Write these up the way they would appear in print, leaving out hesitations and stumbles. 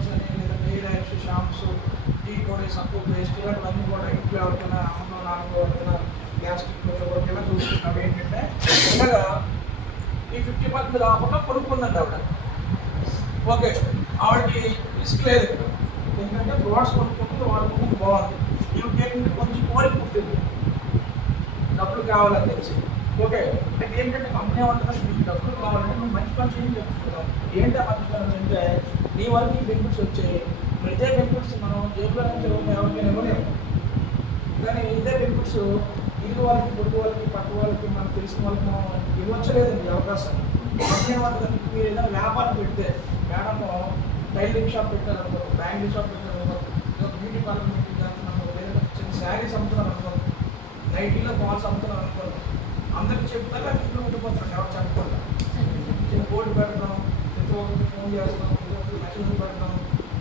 Shampoos అని లేదా hair oils షాంప్స్ tea పొడి సబ్బు పేస్ట్ ఇలాంటివన్నీ కూడా ఇంట్లో ఎవరికైనా అమ్మలో నాన్నలో ఎవరికైనా గ్యాస్ట్రిక్ ఎవరికైనా చూసుకుంటాం ఏంటంటే ఇలాగా ఈ 50% కాకుండా కొనుక్కుందండి ఆవిడ. ఓకే, ఆవిడకి రిస్క్ లేదు ఇక్కడ, ఎందుకంటే ప్రోడక్ట్స్ కొనుక్కుంటే వాడుకుంటే బాగుంది. ఇవి ఏంటంటే కొంచెం కోరిక పుట్టింది, డబ్బులు కావాలని తెలిసి. ఓకే, అంటే ఏంటంటే కంపెనీ ఏమంటుంది, మీకు డబ్బులు కావాలంటే నువ్వు మంచి పని చేయని చెప్పుకుంటాం. ఏంటి ఆ మంచి పని అంటే నీ వరకు ఈ బెనిఫిట్స్ వచ్చాయి, ఇదే బెనిఫిట్స్ మనం జేబులో నుంచి ఎవరికైనా ఇవ్వలేము, కానీ ఇదే బెనిఫిట్స్ ఇరుగు వాళ్ళకి, పొరుగు వాళ్ళకి, పట్టు వాళ్ళకి, మనకు తెలిసిన వాళ్ళకి మనం ఇవ్వచ్చలేదండి అవకాశం. కంపెనీ ఏమంటుంది, మీరు ఏదైనా వ్యాపారం పెడితే మేడం టైలరింగ్ షాప్ పెట్టారనుకో, బ్యాంగిల్ షాప్ పెట్టారనుకో, బ్యూటీ పార్లర్ పెట్టారనుకో, లేదా చిన్న శారీస్ అమ్ముతున్నారు అనుకో, నైటీలో బాల్స్ అమ్ముతున్నారు అనుకో, అందరికి చెప్తారు, అది ఇంట్లో ఉండిపోతారు, ఎవరు చెప్పకుండా. చిన్న బోర్డు పెడతాం, ప్రతి ఒక్కరికి ఫోన్ చేస్తాం, ప్రతి ఒక్కరికి మెసేజ్ పెడతాం,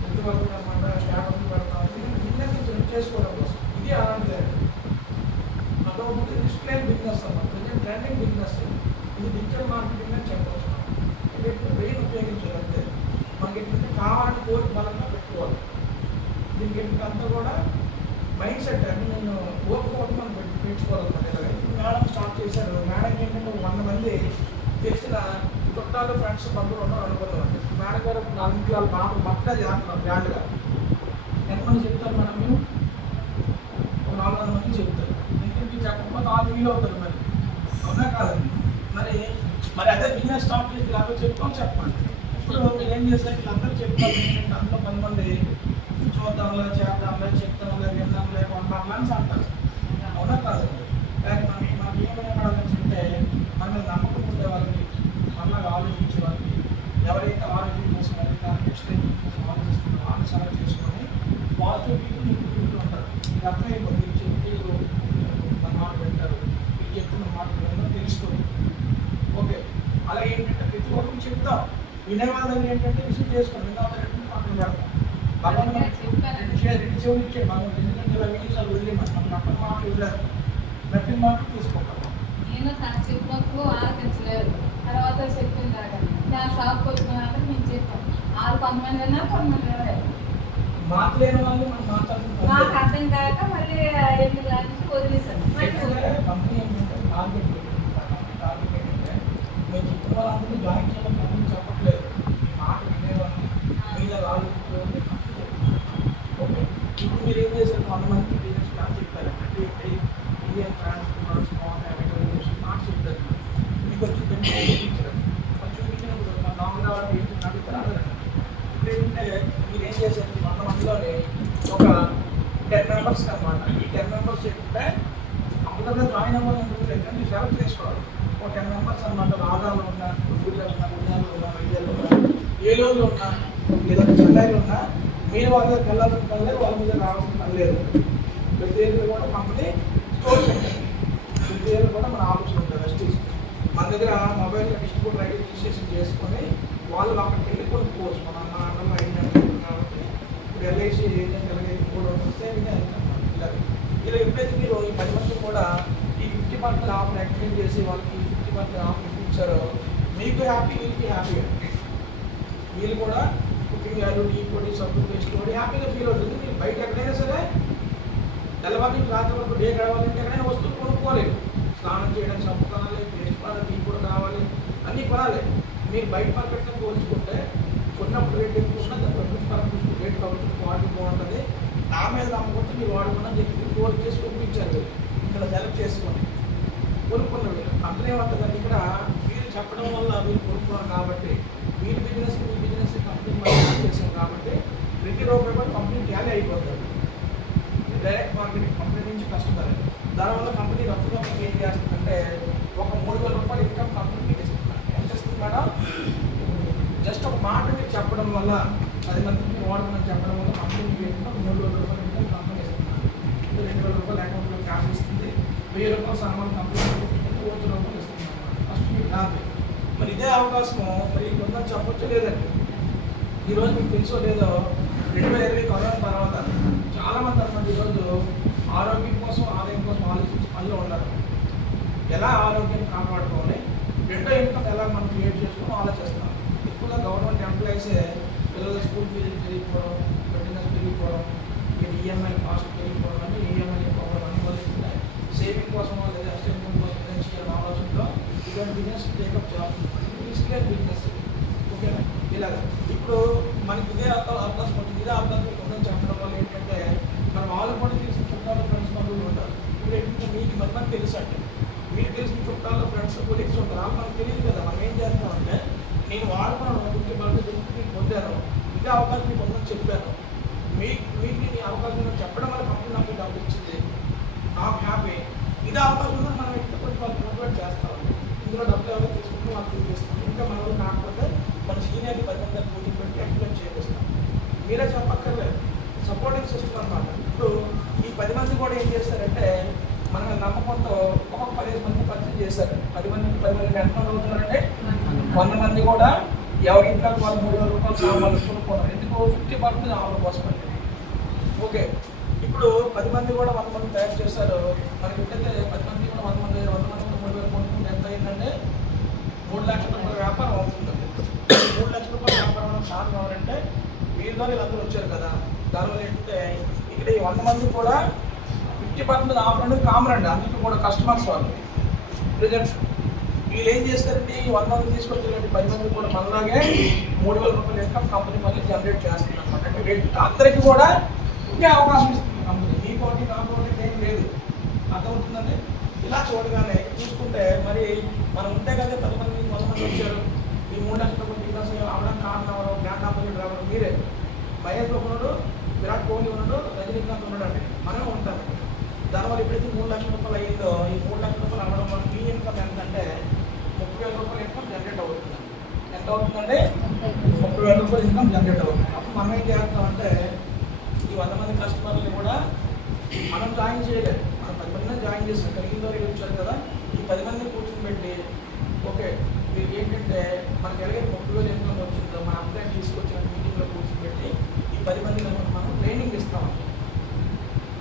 ప్రతి ఒక్కరికి అనమాట స్టాటస్ పెడతాం, బిజినెస్ చేసుకోవడం కోసం. ఇది అలాంటిదే. అదొకటి డిస్ప్లేన్ బిజినెస్ అన్నమాట, ప్రజెంట్ ట్రెండింగ్ బిజినెస్. ఇది డిజిటల్ మార్కెటింగ్ అని చెప్పవచ్చు. బ్రెయిన్ ఉపయోగించాలి అంతే. మనకి ఏంటంటే కావాలంటే కోరిక బలంగా పెట్టుకోవాలి. దీనికి ఏంటంటే అంతా కూడా మైండ్ సెట్ అని నేను ఓపుకోవడం మనం పెంచుకోవాలన్నమాట. మేడం స్టార్ట్ చేశారు. మేడం ఏంటంటే 100 మంది తెలిసిన చుట్టాలు, ఫ్రెండ్స్, బంధువులు ఉన్నారు అనుకున్నామండి. మేడం గారు 4 ఇంట్లో బాగా బట్టగా చేస్తున్నారు గ్రాండ్గా. ఎంతమంది చెప్తారు మేడం మీరు? 400 మంది చెప్తారు. ఎందుకంటే మీరు చెప్పకపోతే వాళ్ళు ఫీల్ అవుతారు. మరి అవునా కాదండి? మరి అదే బిజినెస్ స్టార్ట్ చేసి ఇలా చెప్తాం చెప్పండి. ఇప్పుడు మీరు ఏం చేస్తారు, వీళ్ళందరూ చెప్తారు ఏంటంటే అందులో 10 మంది చూద్దాంలే, చేద్దాంలే, చెప్తాంలే, విందాంలే, కొంటాంలే అని అంటారు. అవునా కాదండి? కానీ మనకి ఏమైనా చెప్తే మన మీద నమ్మకం ఉండే వాళ్ళకి, మనలాగా ఆలోచించే వాళ్ళకి, ఎవరైతే ఆరోగ్యం కోసం, ఎవరైతే ఎక్స్టెంట్ కోసం ఆలోచిస్తున్నారో వాళ్ళని సెలెక్ట్ చేసుకొని పాజిటివ్ పీపుల్ ఉంటారు. మీకు అర్థమైపోతుంది. మీరు చెప్తే మన మాట వింటారు, మీరు చెప్తున్న మాట వింటారో తెలుసుకోండి. ఓకే, అలాగే ఏంటంటే ప్రతి ఒక్కరికి చెప్తాం. వినేవాళ్ళని ఏంటంటే రిసీవ్ చేసుకోండి, వినేవాళ్ళని పక్కన పెడతాం. బాగా రెండు చెవులు ఇచ్చాడు బాగా, ఎందుకంటే ఇలా వినిసాలు వదిలే మనం నప్పని మాటలు వదిలేదు, నప్పిన మాటలు తీసుకుంటాం. నేను తను చెప్పినప్పుడు ఆలోచించలేదు, తర్వాత చెప్పిన దాకా నా షాప్కి వచ్చినాక నేను చెప్పాను. 10 మంది అయినా 10 మంది మాకు లేని వాళ్ళు మనం మాట్లాడుకుంటాం. నాకు అర్థం కాక మళ్ళీ 8 గంటలకు వదిలేసాను. కంపెనీ ఏంటంటే టార్గెట్ ఏంటంటే మేము చెప్పిన వాళ్ళందరినీ జాయిన్ చేయాలని కంపెనీ చెప్పట్లేదు. మీ మాట వినేవాళ్ళని మీద ఆలోచించుకోవాలి. ఓకే, ఇప్పుడు మీరు ఏం చేశారు, 100 మందికి బిజినెస్ ప్లాన్ చెప్పారు. అంటే ఇండియన్ ట్రాన్స్పోర్ట్, స్మాల్ అగ్రికల్చర్ మాట చెప్పారు. మీకు వచ్చి చూపించారు. చూపించినప్పుడు మన నార్మల్గా వాళ్ళు ఏంటి అడుగుతారు. ఇప్పుడు ఏంటంటే మీరు ఏం చేశారు, 100 మందిలోనే ఒక 10 మెంబర్స్ అనమాట. ఈ 10 మెంబర్స్ ఏంటంటే అందరిలో జాయిన్ అవ్వాలని ఉంటుంది, మీరు సెలెక్ట్ చేసుకోవాలి. ఒక 10 మెంబర్స్ అనమాట. రాగాలు ఉన్నా, గుడిలో ఉన్నా, గుడియాలు ఉన్నా, వైద్యాలు ఉన్నా, ఏలూరులో ఉన్నా, లేదంటే చెన్నైలో ఉన్నా, మీరు వాళ్ళ దగ్గర వెళ్ళాల్సిన పని లేదు, వాళ్ళ మీద రావాల్సిన పని లేదు. ప్రతి ఏళ్ళు కూడా కంపెనీ స్టోర్స్ ఉంటాయి, ప్రతి ఏళ్ళు కూడా మన ఆఫీస్ ఉంటుంది. వెస్టీజ్ మన దగ్గర మొబైల్లో డిస్ట్రిబ్యూటర్ ఐడి రిజిస్ట్రేషన్ చేసుకొని వాళ్ళు అక్కడికి వెళ్ళి కొనుక్కోవచ్చు. మన అన్నంలో ఐడియా కాబట్టి ఇప్పుడు ఎల్ఐసి ఏజెంట్ ఎలాగైతే కూడా సేమ్ ఇదే అవుతుంది. ఇలా ఎప్పుడైతే మీరు ఈ 10 మంది కూడా ఈ 50% ఆఫర్ యాక్టివేట్ చేసి వాళ్ళకి 50% ఆఫర్ ఇప్పించారో మీకు హ్యాపీ, వీళ్ళకి హ్యాపీ. వీళ్ళు కూడా కుకింగ్ ఆయిల్, టీ పొడి, సబ్బు పేస్ట్ కూడా హ్యాపీగా ఫీల్ అవుతుంది. మీరు బయట ఎక్కడైనా సరే తెల్లవారి నుంచి రాత్రి వరకు డే గడవాలంటే ఎక్కడైనా వస్తువులు కొనుక్కోలేదు. స్నానం చేయడం, సబ్బు కొనాలి, పేస్ట్ కొనాలి, టీ కూడా కావాలి, అన్నీ కొనాలి. మీరు బయట మార్కెట్తో పోల్చుకుంటే కొన్నప్పుడు రేట్ ఎక్కువ ఉన్నది, ప్రభుత్వ రేట్ కాబట్టి క్వాలిటీ బాగుంటుంది. నా మీద నమ్మకంతో మీరు వాడుకున్నా చెప్పి కోర్స్ చేసి పంపించారు. ఇక్కడ సెలెక్ట్ చేసుకొని కొనుక్కున్న వీళ్ళు కంపెనీ ఏమంటుందండి, ఇక్కడ మీరు చెప్పడం వల్ల మీరు కొనుక్కున్నారు కాబట్టి మీరు బిజినెస్ మీ బిజినెస్ కంపెనీ చేసాం కాబట్టి ప్రతి రూపాయి కూడా కంపెనీ ట్యాలీ అయిపోతుంది. డైరెక్ట్ మార్కెటింగ్ కంపెనీ నుంచి కస్టమర్. దానివల్ల కంపెనీ రఫ్గా మీకు ఏం చేస్తుందంటే ఒక 3,000 రూపాయలు ఇన్కమ్ కంపెనీకి ఇస్తుంది. ఎంత ఇస్తుంది మేడం? జస్ట్ ఒక మాట మీరు చెప్పడం వల్ల, 10 మందికి మీరు వాడుకుని చెప్పడం వల్ల కంపెనీ మీకు ఏంటంటే 3,000 రూపాయలు ఇన్కమ్ కంపెనీ ఇస్తుంది. 2,000 రూపాయలు అకౌంట్లో క్యాష్ ఇస్తుంది, 1,000 రూపాయలు సామాన్ కంపెనీ 1,000 రూపాయలు ఇస్తుంది అన్నమాట. ఫస్ట్ మీకు హ్యాపీ. మరి ఇదే అవకాశం మరి కొందరు చెప్పొచ్చు లేదండి. ఈరోజు మీకు తెలుసో లేదో 2020 కరోనా తర్వాత చాలామంది అన్నమాట ఈరోజు ఆరోగ్యం కోసం, ఆదాయం కోసం ఆలోచించి పనిలో ఉన్నారు. ఎలా ఆరోగ్యం కాపాడుకోవాలి, రెండో ఇన్కమ్ ఎలా మనం క్రియేట్ చేసుకోవాలో ఆలోచిస్తాం. ఎక్కువగా గవర్నమెంట్ ఎంప్లాయీసే పిల్లల స్కూల్ ఫీజులు పెరిగిపోవడం, మెయింటెనెన్స్ పెరిగిపోవడం, మీరు ఈఎంఐ కాస్ట్ పెరిగిపోవడం అని ఈఎంఐ ప్రాబ్లం అన్ని వల్ల సేవింగ్ కోసం లేదా ఎక్స్టెండ్ కోసం ఏదైనా చేయాలని ఆలోచనలో ఇటువంటి బిజినెస్ టేకప్ చేయాలి. రిస్క్లెస్ బిజినెస్ ఓకేనా. ఇలాగ ఇప్పుడు మనకి ఇదే అవకాశం ఉంటుంది. ఇదే అవకాశం మీకు ఉందని చెప్పడం వల్ల ఏంటంటే మనం వాళ్ళు కూడా తెలిసిన చుట్టాలు ఫ్రెండ్స్ బంధువులు ఉంటారు. ఇప్పుడు ఏంటంటే మీకు ఇవన్నీ తెలుసు అంటే మీకు తెలిసిన చుట్టాలు ఫ్రెండ్స్ కొలీగ్స్ ఉంటారు. వాళ్ళు మనకు తెలియదు కదా. మనం ఏం చేస్తామంటే నేను వాడుకున్నాను 50% బెనిఫిట్ పొందాను, ఇదే అవకాశం మీకు ఉందని చెప్పాను. మీకు నేను ఈ అవకాశం చెప్పడం వల్ల కంపెనీ నాకు డబ్బు ఇచ్చింది, నాకు హ్యాపీ. ఇదే అవకాశం ఉందని మనం ఎక్కువ కొంచెం వాళ్ళు మోటివేట్ చేస్తాం. ఇందులో డబ్బులు ఎవరో తీసుకుంటే వాళ్ళు చూపిస్తాం. ఇంకా మనం కాకపోతే మన సీనియర్ని 10 మంది కోచింగ్ పెట్టి ఎక్స్ప్లెయిన్ చేపిస్తాం. మీరే చెప్పక్కర్లేదు, సపోర్టింగ్ సిస్టమ్ అన్నమాట. ఇప్పుడు ఈ 10 మంది కూడా ఏం చేస్తారంటే మన నమ్మకంతో ఒక 15 మంది పరిచయం చేశారు. 10 మంది ఎంతమంది అవుతున్నారంటే 100 మంది కూడా ఎవరి ఇంట్లో వాళ్ళు 3,000 రూపాయలు సామాన్లు కొనుక్కోవడం. ఎందుకు 50% ఆఫర్ కోసం అంటే ఓకే. ఇప్పుడు 10 మంది కూడా 100 మంది తయారు చేశారు. మనకి ఏంటంటే 10 మంది కూడా 100 మంది 3,000 కొనుక్కుంటే ఎంత అయిందంటే 3 లక్షల రూపాయల వ్యాపారం అవుతుందండి. 3 లక్షల రూపాయల వ్యాపారం సాధన కావాలంటే వీళ్ళలో వీళ్ళందరూ వచ్చారు కదా. దానివల్ల ఏంటంటే ఇక్కడ ఈ 100 మంది కూడా 50% ఆఫర్ అనేది కామన్ అండి. అందుకే కూడా కస్టమర్స్ వాళ్ళు ప్రజెంట్ వీళ్ళు ఏం చేస్తారంటే ఈ 100 మంది తీసుకొచ్చేటువంటి 10 మంది కూడా మనలాగే 3,000 రూపాయల ఇన్కమ్ కంపెనీ మళ్ళీ జనరేట్ చేస్తుంది అనమాట. అంటే అందరికీ కూడా ఒకే అవకాశం ఇస్తుంది కంపెనీ. నీకోటి నాకోటి ఏం లేదు, అర్థమవుతుందండి. ఇలా చూడగానే చూసుకుంటే మరి మనం ఉంటే కదా 10 మంది 100 మంది వచ్చారు. ఈ 3 లక్షల రూపాయలు బిజినెస్ అవడం కారణం ఎవరు? బ్రాండ్ అంబాసిడర్ రావడం మీరే. మహేష్ ఉన్నాడు, విరాట్ కోహ్లీ ఉన్నాడు, రజనీకాంత్ ఉన్నాడు అంటే మనమే ఉంటాం. దానివల్ల ఎప్పుడైతే 3 లక్షల రూపాయలు అయ్యిందో ఈ 3 లక్షల రూపాయలు అవ్వడం వల్ల మీ ఇన్కమ్ ఎంతంటే 30,000 రూపాయలు ఇన్కమ్ జనరేట్ అవుతుంది. ఎంత అవుతుందంటే 30,000 రూపాయలు ఇన్కమ్ జనరేట్ అవుతుంది. అప్పుడు మనం ఏం చేస్తామంటే ఈ 100 మంది కస్టమర్ని కూడా మనం జాయిన్ చేయలేదు, మనం 10 మందిని జాయిన్ చేస్తాం. కలిగిందో రేపు వచ్చారు కదా, ఈ 10 మందిని కూర్చొని పెట్టి ఓకే మీరు ఏంటంటే మనకి ఎలాగైతే 30,000 ఇన్కమ్ వచ్చిందో మన అప్లైన్ తీసుకొచ్చిన మీటింగ్లో కూర్చొని పెట్టి ఈ 10 మందిని మనం ట్రైనింగ్ ఇస్తామండి.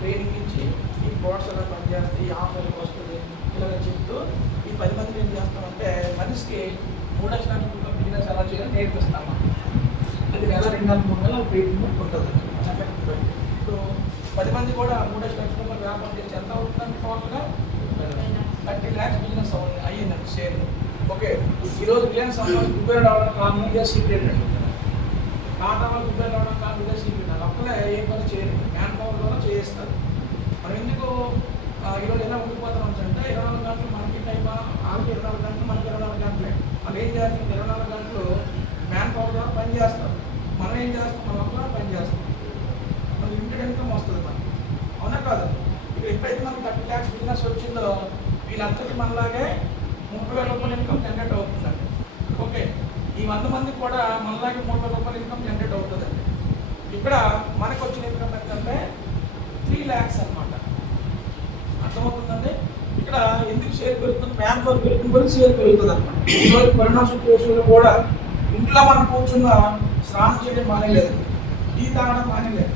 ట్రైనింగ్ ఇచ్చి ఈ ప్రోడక్ట్స్ ఎలా పనిచేస్తాయి, ఈ ఆఫర్ వస్తుంది ఇలాగ చెప్తూ ఈ 10 మందిని ఏం చేస్తామంటే మనిషికి 3 లక్షల రూపాయల బిజినెస్ ఎలా చేయాలో నేర్పిస్తాము. అది నెల 2 నెలలు 3 నెలలు ట్రీట్మెంట్ ఉంటుంది. ఇప్పుడు 10 మంది కూడా 3 లక్షల రూపాయలు వ్యాపారం చేసి ఎంత అవుతుందంటే టోటల్గా 30 lakhs బిజినెస్ అయ్యిందండి షేర్. ఓకే ఈరోజు రిలయన్స్ ప్రిపేర్ అవ్వడం కారణం ఇదే సీక్రెట్ అండి. టాటా వాళ్ళు ప్రిపేర్ అవ్వడం కారణం ఇదే సీక్రెట్. అది అప్పుడే ఏ పని చేయరు, మ్యాన్ పవర్ ద్వారా చేస్తారు. మనం ఎందుకు ఈరోజు ఎలా ఉండిపోతాం అంటే 24 గంటలు మనకి టైం, వాళ్ళకి 24 గంటలు, మనకి 24 గంటలే. వాళ్ళు ఏం చేస్తారు 24 గంటలు మ్యాన్ పవర్ ద్వారా పని చేస్తారు. మనం ఏం చేస్తాం, మన ఒక్కలా పని చేస్తాం. మనకి లిమిటెడ్ ఇన్కమ్ వస్తుంది మనకి, అవునా కాదు. ఇప్పుడు ఎప్పుడైతే మనకి 30 lakhs బిజినెస్ వచ్చిందో వీళ్ళందరికీ మనలాగే 30,000 రూపాయల ఇన్కమ్ జనరేట్ అవుతుందండి. ఓకే ఈ 100 మందికి కూడా మనలాగే 3,000 రూపాయల ఇన్కమ్ జనరేట్ అవుతుందండి. ఇక్కడ మనకు వచ్చిన ఇన్కమ్ ఎంతంటే 3 lakhs అనమాట. అర్థమవుతుందండి. ఇక్కడ ఎందుకు షేర్ పెరుగుతుంది, మ్యాన్ పవర్ పెరుగుతుంది కూడా షేర్ పెరుగుతుంది అనమాట. ఈరోజు కరోనా సిచ్యువేషన్లో కూడా ఇంట్లో మనం కూర్చున్న స్నానం చేయడం మానేలేదు, టీ తాగడం మానేలేదు,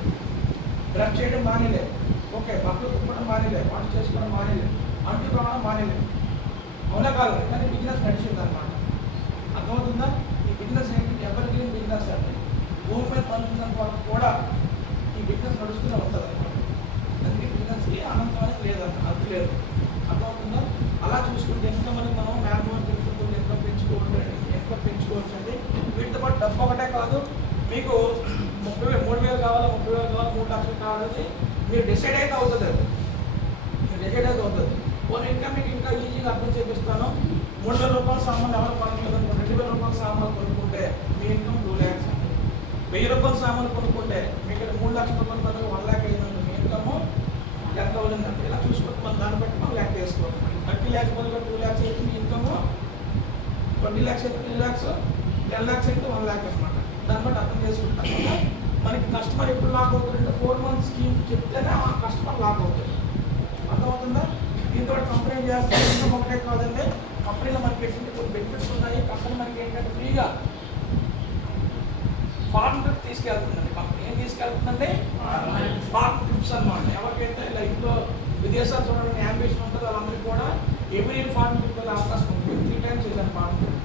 బ్రష్ చేయడం మానేలేదు, ఓకే బట్టలు కుప్పడం మానేలేదు, వంట చేసుకోవడం మానేలేదు, అంటు కావడం మానేలేదు, అవునా కాదు. కానీ బిజినెస్ నడిచింది అనమాట. అర్థమవుతుందా. ఈ బిజినెస్ ఏంటంటే ఎవరి గ్రీన్ బిజినెస్ అంటే భూమి మీద పనులున్నంత వరకు కూడా ఈ బిజినెస్ నడుస్తూనే ఉంటుంది అనమాట. అందుకే బిజినెస్కి అనంతం అనేది లేదన్న, అది లేదు. అర్థమవుతుందా. అలా చూసుకుంటే ఎంత మనకి మనం మ్యాన్ పవర్ పెంచుకుంటే ఎంత పెంచుకోవచ్చండి. వీటితో పాటు డబ్బు ఒకటే కాదు, మీకు 3,000 కావాలా, 30,000 కావాలి, 3 లక్షలు కావాలని మీరు డిసైడ్ అయితే అవుతుంది. అది మీరు డిసైడ్ అయితే అవుతుంది. పోనీ ఇంకా మీకు ఇంకా ఈజీగా అర్థం చేపిస్తాను. 3,000 రూపాయల సామాన్లు ఎవరు కొనలేదు, 2,000 రూపాయల సామాన్లు కొనుక్కుంటే మీ ఇన్కమ్ 2 lakhs. 1,000 రూపాయల సామాన్లు కొనుక్కుంటే మీకు 3 లక్షల రూపాయల పదవి 1 lakh అయిందండి. మీ ఇన్కమ్ ఎంత అవుతుందండి. ఇలా చూసుకుంటే మనం దాన్ని బట్టి మనం లెక్క వేసుకోవాలి. 30 lakhs బదులుగా 2 lakhs అయితే మీ ఇన్కమ్, 20 lakhs అయితే 3 lakhs, 10 lakhs అయితే 1 lakh అనమాట. దాన్ని బట్టి అర్థం చేసుకుంటాం. మనకి కస్టమర్ ఎప్పుడు లాక్ అవుతుందంటే 4 months స్కీమ్ చెప్తేనే ఆ కస్టమర్ లాక్ అవుతుంది. అర్థమవుతుందా. దీంతో కంపెనీ చేస్తే ఇన్కమ్ ఒకటే కాదండి, కంపెనీలో మనకి ఎటువంటి కొన్ని బెనిఫిట్స్ ఉన్నాయి. కంపెనీ మనకి ఏంటంటే ఫ్రీగా ఫార్మ్ ట్రిప్ తీసుకెళ్తుందండి. కంపెనీ ఏం తీసుకెళ్తుందంటే ఫార్మ్ ట్రిప్స్ అనమాట. ఎవరికైతే లైఫ్లో విదేశాలు చూడాలని యాంబిషన్ ఉంటుందో వాళ్ళందరికీ కూడా ఎవ్రీ ఫార్మ్ ట్రిప్ వెళ్ళే అవకాశం ఉంటుంది. 3 times చేశాను ఫార్మ్ ట్రిప్.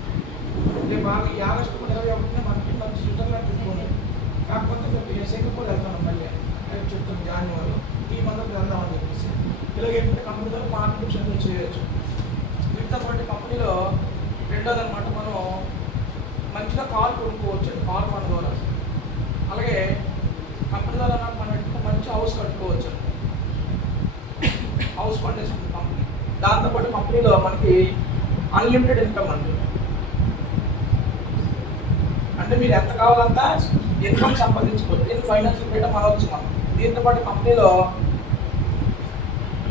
రేపు బాగా ఈ ఆగస్టు 21 మనకి మంచి స్విట్జర్లాండ్ ట్రిప్ ఉంది. కాకపోతే సింగపూర్ వెళ్తాను మళ్ళీ అది చెప్తాను జాన్యువరిలో ఈ మంత్కి వెళ్దామని చెప్పేసి ఇలాగేంటంటే కంపెనీ ద్వారా పార్ట్నర్షిప్స్ అనేది చేయొచ్చు. వీటితో పాటు కంపెనీలో రెండోది అనమాట మనం మంచిగా కార్ కొనుక్కోవచ్చు కార్ ఫండ్ ద్వారా. అలాగే కంపెనీ ద్వారా మనం ఏంటంటే మంచి హౌస్ కట్టుకోవచ్చు, హౌస్ ఫండ్ వేసుకుంటుంది కంపెనీ. దాంతోపాటు కంపెనీలో మనకి అన్లిమిటెడ్ ఇన్కమ్ అండి, అంటే మీరు ఎంత కావాలంతా ఇన్కమ్ సంపాదించుకోవచ్చు. దీన్ని ఫైనాన్షియల్ ఫ్రీడమ్ అనవచ్చు మనం. దీంతో పాటు కంపెనీలో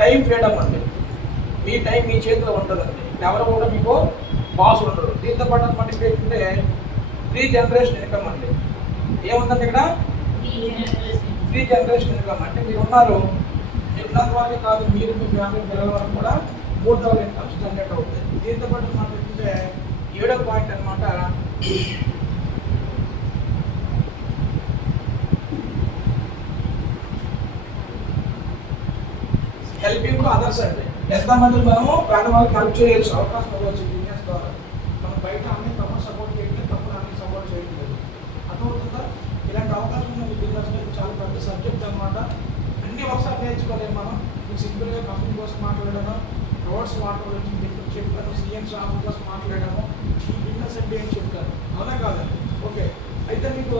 టైం ఫ్రీడమ్ అండి, మీ టైం మీ చేతిలో ఉంటుందండి, ఎవరు కూడా మీకు బాస్ ఉండరు. దీంతో పాటు అనమాట ఏంటంటే 3 జనరేషన్ ఇన్కమ్ అండి. ఏముందండి ఇక్కడ 3 జనరేషన్ ఇన్కమ్ అంటే మీరు ఉన్నంత వరకే కాదు, మీరు మీ ఫ్యామిలీ పిల్లల వరకు కూడా 3 రకాల ఇన్కమ్స్ జనరేట్ అవుతాయి. దీంతో పాటు మనకి ఏంటంటే 7వ పాయింట్ అనమాట హెల్పింగ్ టు అదర్స్ అండి. ఎంతమంది మనము పేదవాళ్ళకి హెల్ప్ చేయొచ్చు, అవకాశం ఇవ్వచ్చు బిజినెస్ ద్వారా. మనం బయట అన్ని తప్పని సపోర్ట్ చేయట్లేదు, తప్పని అన్ని సపోర్ట్ చేయట్లేదు, అర్థమవుతుందా? ఇలాంటి అవకాశం ఉంది బిజినెస్ అనేది, చాలా పెద్ద సబ్జెక్ట్ అనమాట. అన్ని ఒకసారి నేర్చుకోలేము మనం. మీకు సింపుల్గా కంపెనీ కోసం మాట్లాడాను, రోడ్స్ వాటర్ గురించి మీకు చెప్పాను, సీఎం షాప్ కోసం మాట్లాడాము, ఈ బిజినెస్ అంటే ఏం చెప్తాను, అవునా కాదండి? ఓకే, అయితే మీకు